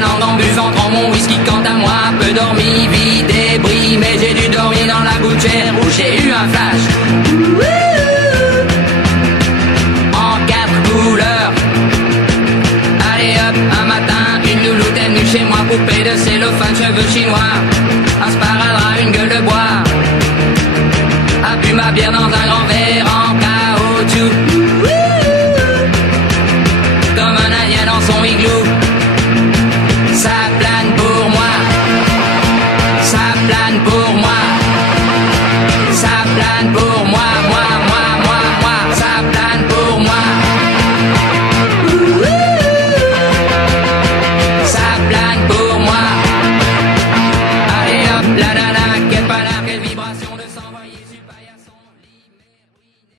la langue en buvant grand mon whisky. Quant à moi, peu dormi, vie débris, mais j'ai dû dormir dans la gouttière où j'ai eu un flash. En 4 couleurs. Allez hop, un matin, une louloute est venue chez moi, poupée de cellophane, cheveux chinois, un sparadrap, une gueule de bois, a bu ma bière dans un grand verre en caoutchouc, comme un indien dans son igloo. Ça plane pour moi, ça plane pour moi, ça plane pour moi, moi, ça plane pour moi. Ça plane pour moi. Allez hop, la la la, quelle palabre, quelle vibration de